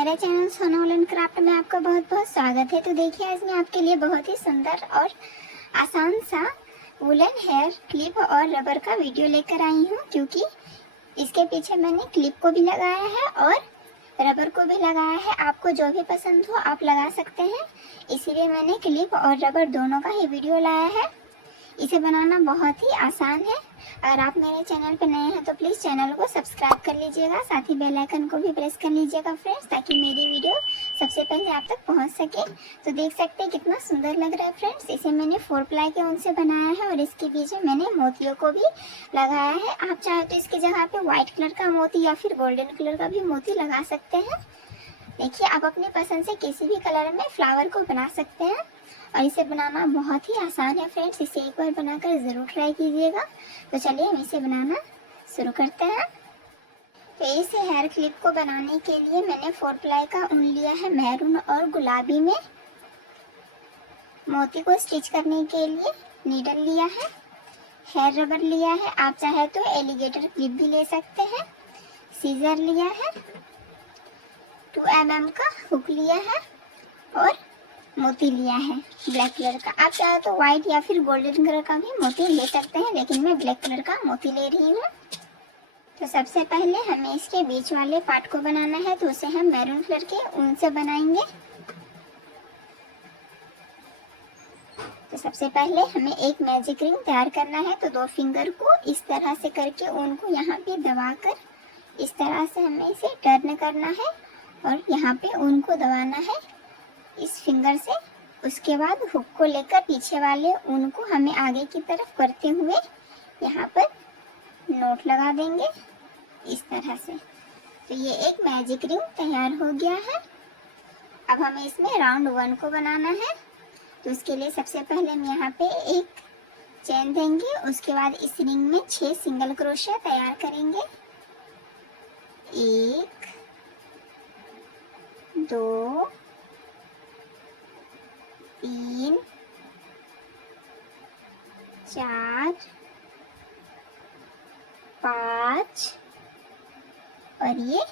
मेरे चैनल सोना woollen craft में आपका बहुत बहुत स्वागत है। तो देखिए, आज मैं आपके लिए बहुत ही सुंदर और आसान सा वुलन हेयर क्लिप और रबर का वीडियो लेकर आई हूँ, क्योंकि इसके पीछे मैंने क्लिप को भी लगाया है और रबर को भी लगाया है। आपको जो भी पसंद हो आप लगा सकते हैं, इसीलिए मैंने क्लिप और रबर दोनों का ही वीडियो लाया है। इसे बनाना बहुत ही आसान है। अगर आप मेरे चैनल पर नए हैं तो प्लीज़ चैनल को सब्सक्राइब कर लीजिएगा, साथ ही बेल आइकन को भी प्रेस कर लीजिएगा फ्रेंड्स, ताकि मेरी वीडियो सबसे पहले आप तक पहुंच सके। तो देख सकते हैं कितना सुंदर लग रहा है फ्रेंड्स। इसे मैंने 4 प्लाई के ऊन से बनाया है और इसके पीछे मैंने मोतियों को भी लगाया है। आप चाहे तो इसकी जगह पे व्हाइट कलर का मोती या फिर गोल्डन कलर का भी मोती लगा सकते हैं। देखिए, आप अपनी पसंद से किसी भी कलर में फ्लावर को बना सकते हैं और इसे बनाना बहुत ही आसान है फ्रेंड्स। इसे एक बार बनाकर ज़रूर ट्राई कीजिएगा। तो चलिए हम इसे बनाना शुरू करते हैं। तो इस हेयर क्लिप को बनाने के लिए मैंने 4 प्लाई का ऊन लिया है मैरून और गुलाबी में। मोती को स्टिच करने के लिए नीडल लिया है, हेयर रबर लिया है, आप चाहे तो एलिगेटर क्लिप भी ले सकते हैं, सीजर लिया है, 2 mm का हुक लिया है और मोती लिया है ब्लैक कलर का। आप चाहे तो व्हाइट या फिर गोल्डन कलर का भी मोती ले सकते हैं, लेकिन मैं ब्लैक कलर का मोती ले रही हूँ। तो सबसे पहले हमें इसके बीच वाले पार्ट को बनाना है, तो उसे हम मैरून कलर के ऊन से बनाएंगे। तो सबसे पहले हमें एक मैजिक रिंग तैयार करना है। तो 2 फिंगर को इस तरह से करके ऊन को यहाँ पे दबाकर इस तरह से हमें इसे टर्न करना है और यहाँ पे ऊन को दबाना है इस फिंगर से। उसके बाद हुक को लेकर पीछे वाले ऊन को हमें आगे की तरफ करते हुए यहाँ पर नोट लगा देंगे इस तरह से। तो ये एक मैजिक रिंग तैयार हो गया है। अब हमें इसमें राउंड 1 को बनाना है। तो उसके लिए सबसे पहले हम यहाँ पे एक चेन देंगे, उसके बाद इस रिंग में 6 सिंगल क्रोशिया तैयार करेंगे। 1 2 3 4 5 और ये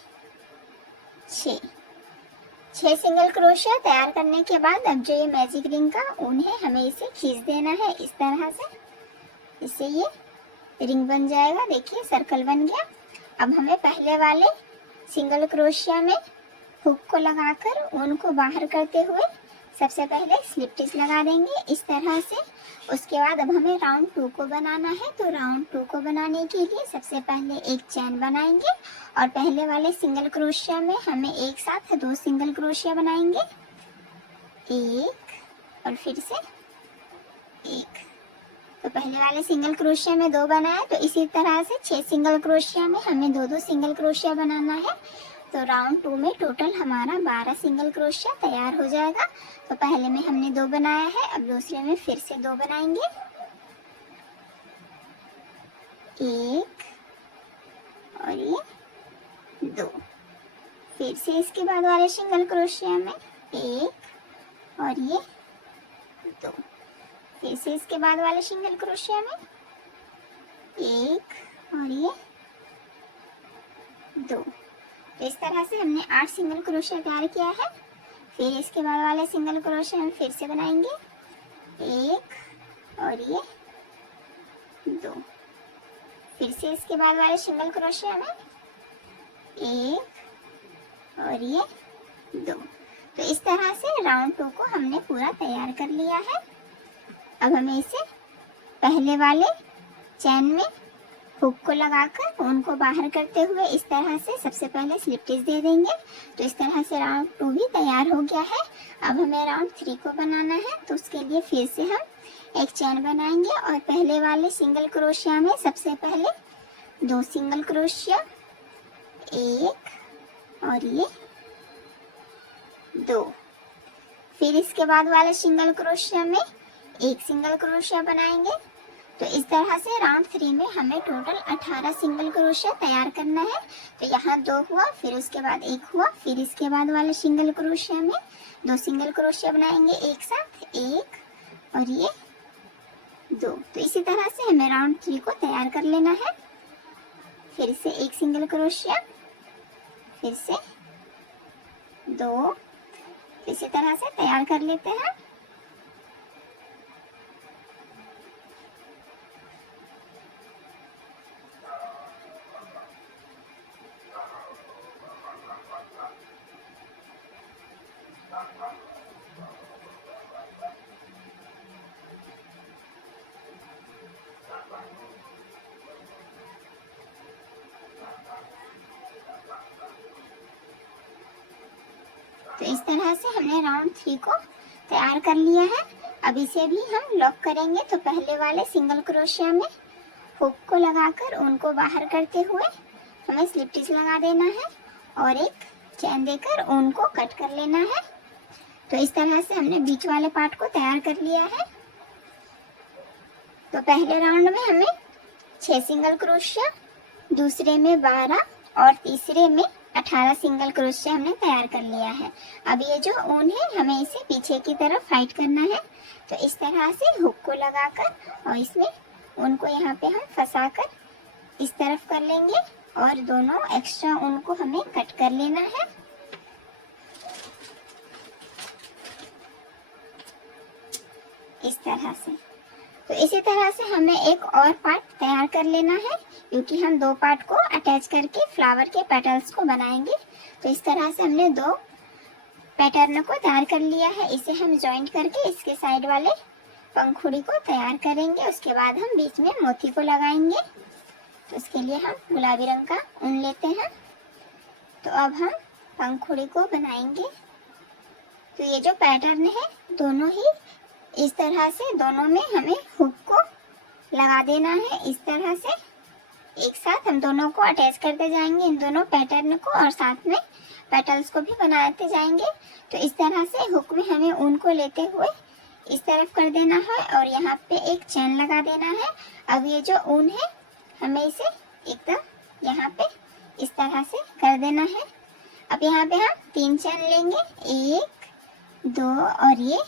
6 सिंगल क्रोशिया तैयार करने के बाद अब जो ये मैजिक रिंग का ऊन है हमें इसे खींच देना है इस तरह से। इससे ये रिंग बन जाएगा। देखिए, सर्कल बन गया। अब हमें पहले वाले सिंगल क्रोशिया में हुक को लगाकर ऊन को बाहर करते हुए सबसे पहले स्लिप स्टिच लगा देंगे इस तरह से। उसके बाद अब हमें राउंड 2 को बनाना है। तो राउंड 2 को बनाने के लिए सबसे पहले एक चैन बनाएंगे और पहले वाले सिंगल क्रोशिया में हमें एक साथ 2 सिंगल क्रोशिया बनाएंगे, 1 और फिर से 1। तो पहले वाले सिंगल क्रोशिया में 2 बनाए, तो इसी तरह से 6 सिंगल क्रोशिया में हमें 2 सिंगल क्रोशिया बनाना है। तो राउंड 2 में टोटल हमारा 12 सिंगल क्रोशिया तैयार हो जाएगा। तो पहले में हमने 2 बनाया है, अब दूसरे में फिर से 2 बनाएंगे, 1 और ये 2। फिर से इसके बाद वाले सिंगल क्रोशिया में 1 और ये 2। फिर से इसके बाद वाले सिंगल क्रोशिया में 1 और ये 2। तो इस तरह से हमने 8 सिंगल क्रोशिया तैयार किया है। फिर इसके बाद वाले सिंगल क्रोशिया हम फिर से बनाएंगे, 1 और ये 2। फिर से इसके बाद वाले सिंगल क्रोशिया में 1 और ये 2। तो इस तरह से राउंड 2 को हमने पूरा तैयार कर लिया है। अब हमें इसे पहले वाले चैन में हुक को लगाकर ऊन को बाहर करते हुए इस तरह से सबसे पहले स्लिप स्टिच दे देंगे। तो इस तरह से राउंड 2 भी तैयार हो गया है। अब हमें राउंड 3 को बनाना है। तो उसके लिए फिर से हम एक चैन बनाएंगे और पहले वाले सिंगल क्रोशिया में सबसे पहले 2 सिंगल क्रोशिया, 1 और ये 2। फिर इसके बाद वाले सिंगल क्रोशिया में 1 सिंगल क्रोशिया बनाएंगे। तो इस तरह से राउंड 3 में हमें टोटल 18 सिंगल क्रोशिया तैयार करना है। तो यहाँ 2 हुआ, फिर उसके बाद 1 हुआ, फिर इसके बाद वाले सिंगल क्रोशिया में 2 सिंगल क्रोशिया बनाएंगे एक साथ, 1 और ये 2। तो इसी तरह से हमें राउंड 3 को तैयार कर लेना है। फिर से 1 सिंगल क्रोशिया, फिर से 2 इसी तरह से तैयार कर लेते हैं। तो इस तरह से हमने राउंड 3 को तैयार कर लिया है। अब इसे भी हम लॉक करेंगे। तो पहले वाले सिंगल क्रोशिया में हुक को लगाकर उनको बाहर करते हुए हमें स्लिप स्टिच लगा देना है और एक चैन देकर ऊन को कट कर लेना है। तो इस तरह से हमने बीच वाले पार्ट को तैयार कर लिया है। तो पहले राउंड में हमें 6 सिंगल क्रोशिया, दूसरे में 12 और तीसरे में 18 सिंगल क्रोशिया हमने तैयार कर लिया है। अब ये जो ऊन है हमें इसे पीछे की तरफ फाइट करना है। तो इस तरह से हुक को लगाकर और इसमें ऊन को यहाँ पे हम फंसाकर इस तरफ कर लेंगे और दोनों एक्स्ट्रा ऊन को हमें कट कर लेना है। इस तरह से। तो इसी तरह से हमें एक और पार्ट तैयार कर लेना है, क्योंकि हम 2 पार्ट को अटैच करके फ्लावर के पेटल्स को बनाएंगे। तो इस तरह से हमने 2 पैटर्न को तैयार कर लिया है। इसे हम जॉइंट करके इसके साइड वाले पंखुड़ी को तैयार करेंगे। उसके बाद हम बीच में मोती को लगाएंगे। तो इसके लिए हम गुलाबी रंग का ऊन लेते हैं। तो अब हम पंखुड़ी को बनाएंगे। तो ये जो पैटर्न है दोनों ही इस तरह से दोनों में हमें हुक को लगा देना है। इस तरह से एक साथ हम दोनों को अटैच करते जाएंगे, इन दोनों पैटर्न को, और साथ में पेटल्स को भी बनाते जाएंगे। तो इस तरह से हुक में हमें ऊन को लेते हुए इस तरफ कर देना है और यहाँ पे एक चैन लगा देना है। अब ये जो ऊन है हमें इसे एकदम यहाँ पे इस तरह से कर देना है। अब यहाँ पे हम 3 चैन लेंगे, 1 2 और ये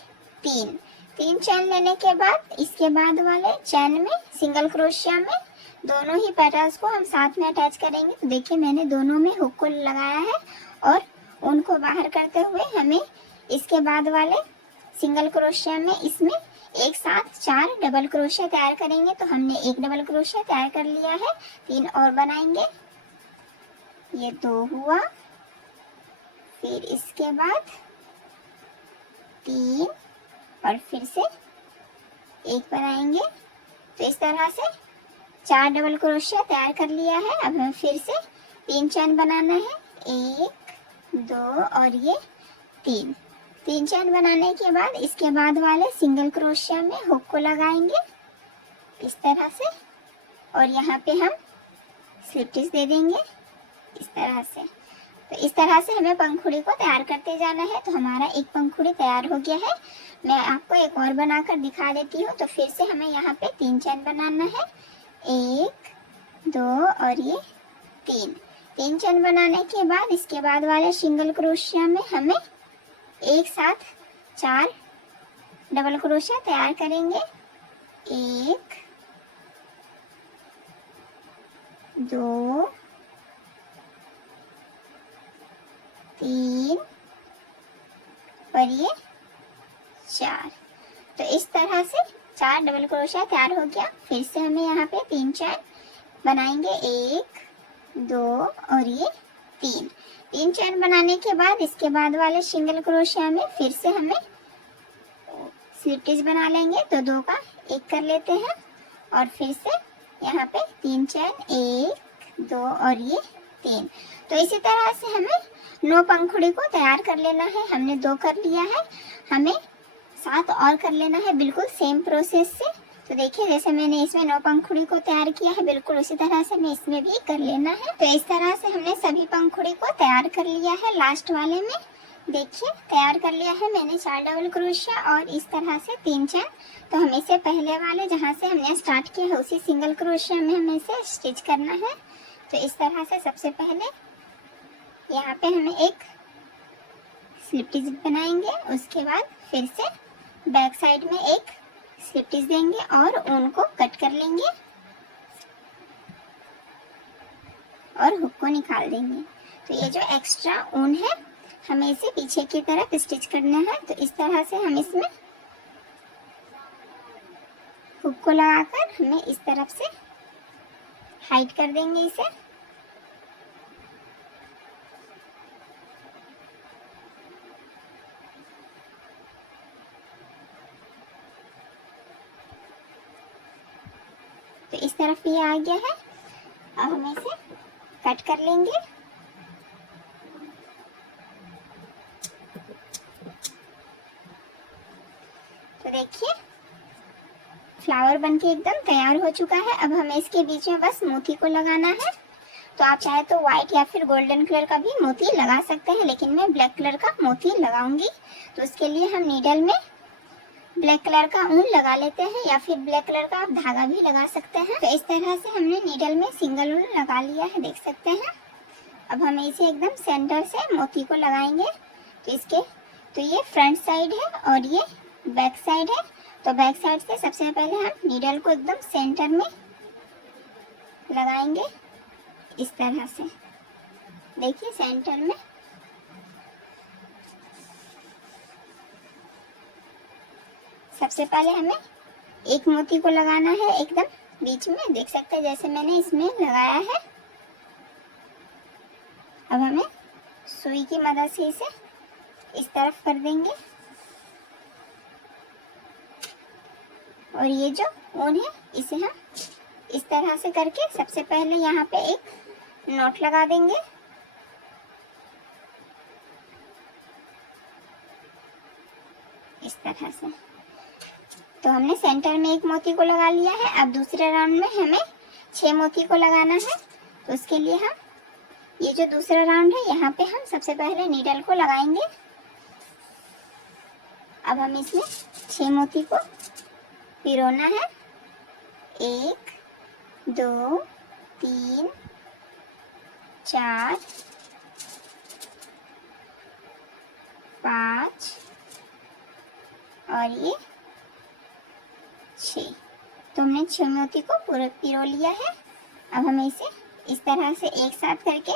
3 चैन लेने के बाद इसके बाद वाले चैन में सिंगल क्रोशिया में दोनों ही पेटल्स को हम साथ में अटैच करेंगे। तो देखिए मैंने दोनों में हुक को लगाया है और उनको बाहर करते हुए हमें इसके बाद वाले सिंगल क्रोशिया में इसमें एक साथ 4 डबल क्रोशिया तैयार करेंगे। तो हमने 1 डबल क्रोशिया तैयार कर लिया है, 3 और बनाएंगे। ये 2 हुआ, फिर इसके बाद 3 और फिर से 1 बनाएंगे। तो इस तरह से 4 डबल क्रोशिया तैयार कर लिया है। अब हमें फिर से 3 चैन बनाना है, 1 2 और ये 3 चैन बनाने के बाद इसके बाद वाले सिंगल क्रोशिया में हुक को लगाएंगे इस तरह से और यहाँ पे हम स्लिप स्टिच दे देंगे इस तरह से। तो इस तरह से हमें पंखुड़ी को तैयार करते जाना है। तो हमारा एक पंखुड़ी तैयार हो गया है। मैं आपको एक और बनाकर दिखा देती हूँ। तो फिर से हमें यहाँ पे 3 चैन बनाना है, 1 2 और ये 3 चैन बनाने के बाद इसके बाद वाले सिंगल क्रोशिया में हमें एक साथ 4 डबल क्रोशिया तैयार करेंगे, 1 2 3 और ये 4। तो इस तरह से 4 डबल क्रोशिया तैयार हो गया। फिर से हमें यहाँ पे 3 चैन बनाएंगे, 1 2 और ये 3 चैन बनाने के बाद इसके बाद वाले सिंगल क्रोशिया में फिर से हमें स्लिप स्टिच बना लेंगे। तो 2 का 1 कर लेते हैं और फिर से यहाँ पे 3 चैन, 1 2 और ये 3। तो इसी तरह से हमें 9 पंखुड़ी को तैयार कर लेना है। हमने 2 कर लिया है, हमें 7 और कर लेना है बिल्कुल सेम प्रोसेस से। तो देखिए जैसे मैंने इसमें 9 पंखुड़ी को तैयार किया है, बिल्कुल उसी तरह से हमें इसमें भी कर लेना है। तो इस तरह से हमने सभी पंखुड़ी को तैयार कर लिया है। लास्ट वाले में देखिए तैयार कर लिया है मैंने 4 डबल क्रोशिया और इस तरह से 3 चैन। तो हमें इसे पहले वाले जहाँ से हमने स्टार्ट किया है उसी सिंगल क्रोशिया में हमें इसे स्टिच करना है। तो इस तरह से सबसे पहले यहाँ पे हमें एक स्लिप स्टिच बनाएंगे, उसके बाद फिर से बैक साइड में एक स्लिप स्टिच देंगे और ऊन को कट कर लेंगे और हुक को निकाल देंगे। तो ये जो एक्स्ट्रा ऊन है हमें इसे पीछे की तरफ स्टिच करना है। तो इस तरह से हम इसमें हुक को लगाकर हमें इस तरफ से हाइड कर देंगे इसे। तो इस तरफ ये आ गया है। अब हम इसे कट कर लेंगे। तो देखिए फ्लावर बनके एकदम तैयार हो चुका है। अब हमें इसके बीच में बस मोती को लगाना है। तो आप चाहे तो व्हाइट या फिर गोल्डन कलर का भी मोती लगा सकते हैं, लेकिन मैं ब्लैक कलर का मोती लगाऊंगी। तो उसके लिए हम नीडल में ब्लैक कलर का ऊन लगा लेते हैं, या फिर ब्लैक कलर का आप धागा भी लगा सकते हैं। तो इस तरह से हमने नीडल में सिंगल ऊन लगा लिया है, देख सकते हैं। अब हम इसे एकदम सेंटर से मोती को लगाएंगे। तो ये फ्रंट साइड है और ये बैक साइड है। तो बैक साइड से सबसे पहले हम नीडल को एकदम सेंटर में लगाएंगे इस तरह से, देखिए सेंटर में। सबसे पहले हमें एक मोती को लगाना है एकदम बीच में, देख सकते हैं जैसे मैंने इसमें लगाया है। अब हमें सुई की मदद से इसे इस तरफ कर देंगे और ये जो ऊन है इसे हम इस तरह से करके सबसे पहले यहाँ पे एक नॉट लगा देंगे। इस तरह से। तो हमने सेंटर में एक मोती को लगा लिया है। अब दूसरे राउंड में हमें 6 मोती को लगाना है। तो उसके लिए हम ये जो दूसरा राउंड है यहाँ पे हम सबसे पहले नीडल को लगाएंगे। अब हम इसमें 6 मोती को पिरोना है। 1 2 3 4 5 और ये 6। तो हमने 6 मोती को पूरा पिरो लिया है। अब हमें इसे इस तरह से एक साथ करके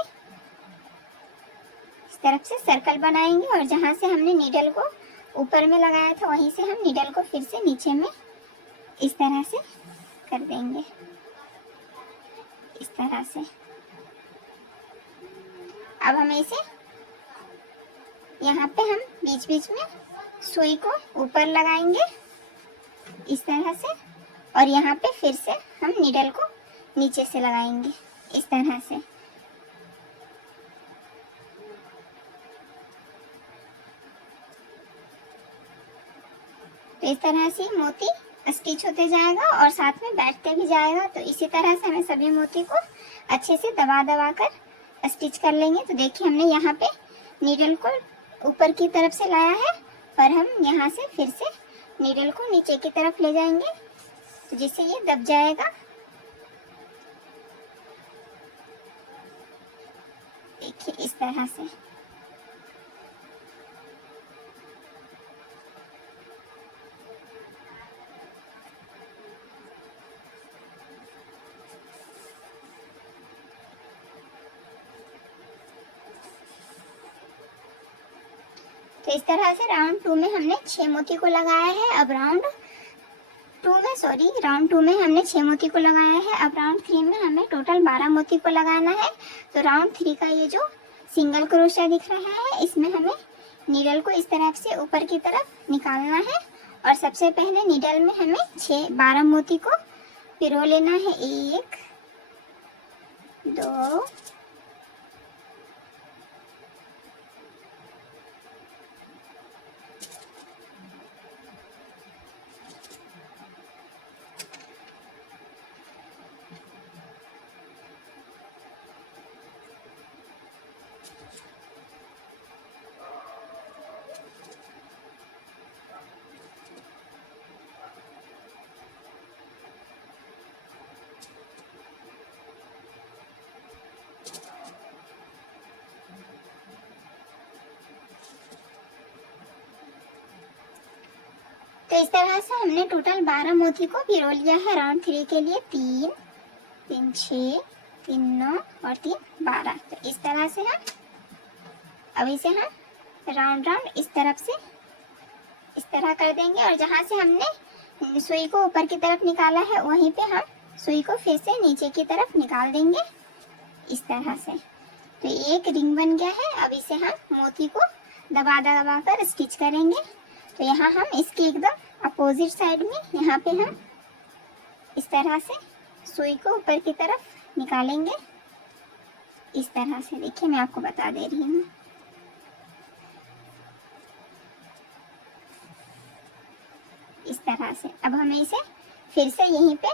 इस तरफ से सर्कल बनाएंगे और जहाँ से हमने नीडल को ऊपर में लगाया था वहीं से हम नीडल को फिर से नीचे में इस तरह से कर देंगे, इस तरह से। अब हमें इसे यहाँ पे हम बीच बीच में सुई को ऊपर लगाएंगे इस तरह से और यहाँ पे फिर से हम नीडल को नीचे से लगाएंगे इस तरह से। तो इस तरह से मोती स्टिच होते जाएगा और साथ में बैठते भी जाएगा। तो इसी तरह से हमें सभी मोती को अच्छे से दबा दबा कर स्टिच कर लेंगे। तो देखिए हमने यहाँ पे नीडल को ऊपर की तरफ से लाया है और हम यहाँ से फिर से नीडल को नीचे की तरफ ले जाएंगे तो जिससे ये दब जाएगा। देखिए इस तरह से। तो इस तरह से राउंड 2 में हमने 6 मोती को लगाया है। अब राउंड 2 में हमने 6 मोती को लगाया है। अब राउंड 3 में हमें टोटल 12 मोती को लगाना है। तो राउंड 3 का ये जो सिंगल क्रोशिया दिख रहा है इसमें हमें नीडल को इस तरफ से ऊपर की तरफ निकालना है और सबसे पहले नीडल में हमें 12 मोती को पिरो लेना है। 1 2 तो इस तरह से हमने टोटल 12 मोती को पिरो लिया है राउंड 3 के लिए। 3 3 6 3 9 और 3 12। तो इस तरह से हम अब इसे हम राउंड राउंड इस तरफ से इस तरह कर देंगे। और जहाँ से हमने सुई को ऊपर की तरफ निकाला है वहीं पे हम सुई को फिर से नीचे की तरफ निकाल देंगे इस तरह से। तो एक रिंग बन गया है। अब इसे हम मोती को दबा दबा कर स्टिच करेंगे। तो यहाँ हम इसके एकदम अपोजिट साइड में यहाँ पे हम इस तरह से सुई को ऊपर की तरफ निकालेंगे इस तरह से। देखिए मैं आपको बता दे रही हूँ। इस तरह से अब हमें इसे फिर से यहीं पे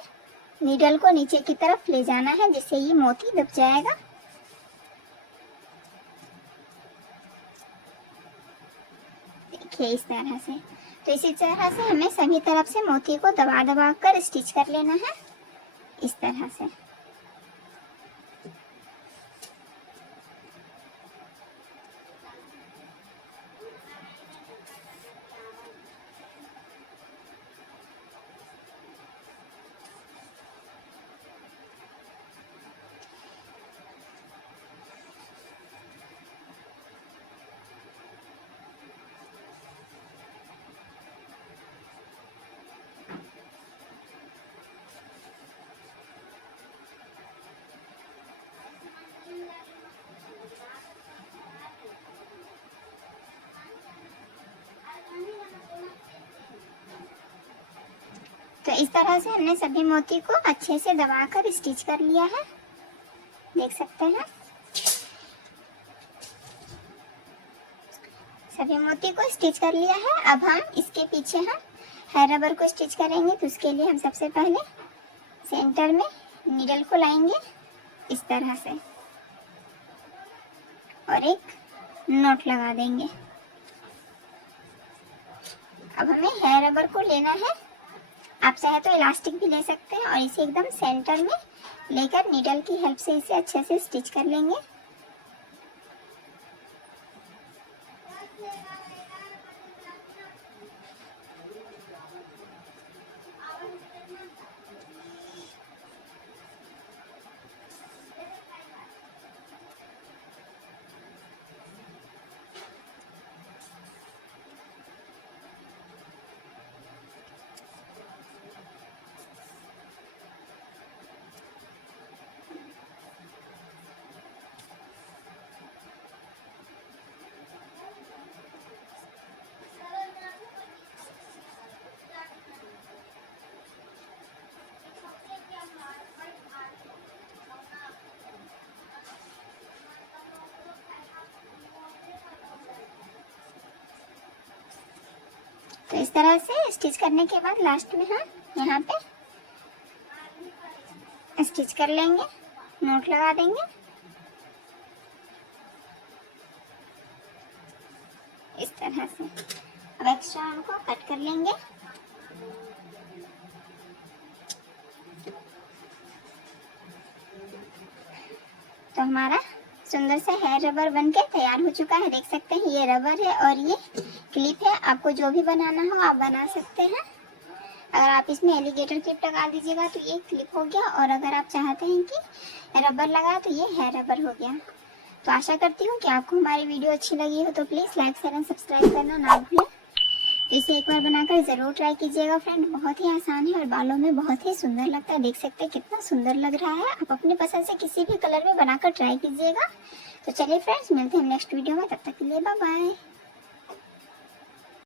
नीडल को नीचे की तरफ ले जाना है जिससे ये मोती दब जाएगा। देखिए इस तरह से। तो इसी तरह से हमें सभी तरफ से मोती को दबा दबा कर स्टिच कर लेना है इस तरह से। तो इस तरह से हमने सभी मोती को अच्छे से दबाकर स्टिच कर लिया है, देख सकते हैं। सभी मोती को स्टिच कर लिया है। अब हम इसके पीछे हम हेयर रबर को स्टिच करेंगे। तो उसके लिए हम सबसे पहले सेंटर में नीडल को लाएंगे इस तरह से और एक नॉट लगा देंगे। अब हमें हेयर रबर को लेना है। आप चाहे तो इलास्टिक भी ले सकते हैं और इसे एकदम सेंटर में लेकर नीडल की हेल्प से इसे अच्छे से स्टिच कर लेंगे। तो इस तरह से स्टिच करने के बाद लास्ट में हम यहाँ पे स्टिच कर लेंगे, नोट लगा देंगे इस तरह से। अब एक्स्ट्रा उनको कट कर लेंगे। तो हमारा सुंदर सा हेयर रबर बनके तैयार हो चुका है। देख सकते हैं ये रबर है और ये क्लिप है। आपको जो भी बनाना हो आप बना सकते हैं। अगर आप इसमें एलिगेटर क्लिप लगा दीजिएगा तो ये क्लिप हो गया, और अगर आप चाहते हैं कि रबर लगा तो ये हेयर रबर हो गया। तो आशा करती हूँ कि आपको हमारी वीडियो अच्छी लगी हो। तो please like share and subscribe करना ना भूलें। इसे एक बार बनाकर ज़रूर ट्राई कीजिएगा फ्रेंड। बहुत ही आसान है और बालों में बहुत ही सुंदर लगता है। देख सकते हैं कितना सुंदर लग रहा है। आप अपनी पसंद से किसी भी कलर में बनाकर ट्राई कीजिएगा। तो चलिए फ्रेंड्स, मिलते हैं नेक्स्ट वीडियो में। तब तक के लिए बाय बाय।